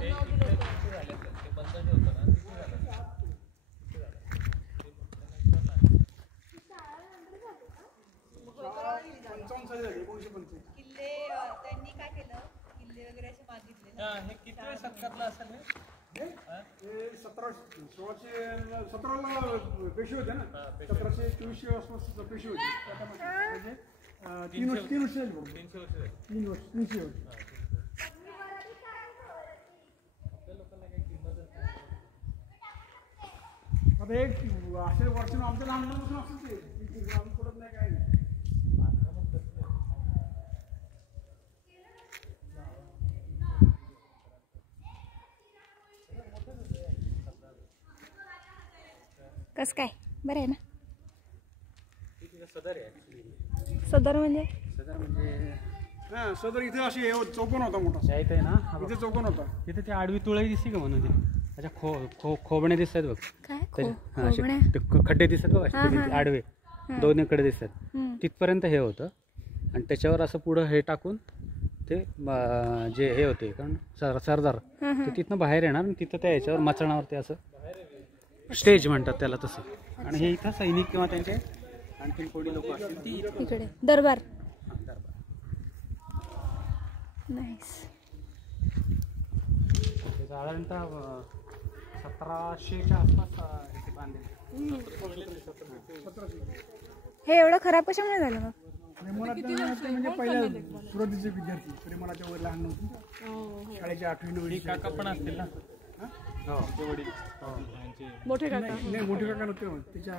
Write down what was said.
किल्ले त्यांनी काय केलं, किल्ले वगैरे असे मागितले. हे किती शतकातलं असेल हे? 1717ला पेशवे होते ना, 1724 आसपास पेशवे होते. म्हणजे 300 वर्ष झाली. 300 वर्ष. आता एक असे वर्ष आमच्या लहानपणापासून असतं ते आम्ही पडत नाही काय नाही. कसं काय बरं आहे ना. सदर आहे. सदर म्हणजे हां, सदर इथे अशी चौकोन होता मोठा. इथे आहे ना, इथे चौकोन होता. तिथे ती आडवी तुळई दिसते का म्हणून त्याच्या खोबणे दिसतात बघ. काय खड्डे दिसतात बघ आडवे, दोन्हीकडे दिसतात. तिथपर्यंत हे होतं आणि त्याच्यावर असं पुढं हे टाकून ते जे हे होते कारण सरदार ते तिथनं बाहेर येणार आणि तिथं त्या ह्याच्यावर मचणावरती असं स्टेज म्हणतात त्याला तसं. आणि हे इथं सैनिक किंवा त्यांचे आणखीन कोणी लोक असतील ती इकडे दरबार. साधारणतः 1700च्या आसपास इथे बांधले. हे एवढं खराब कशामुळे झालं मग? म्हणजे पहिल्या सुरुवातीचे विद्यार्थी प्रेमळाच्या वर लहान नव्हते, शाळेच्या 8वी 9वी काका पण असतील ना. मोठे काका नव्हते. त्याच्या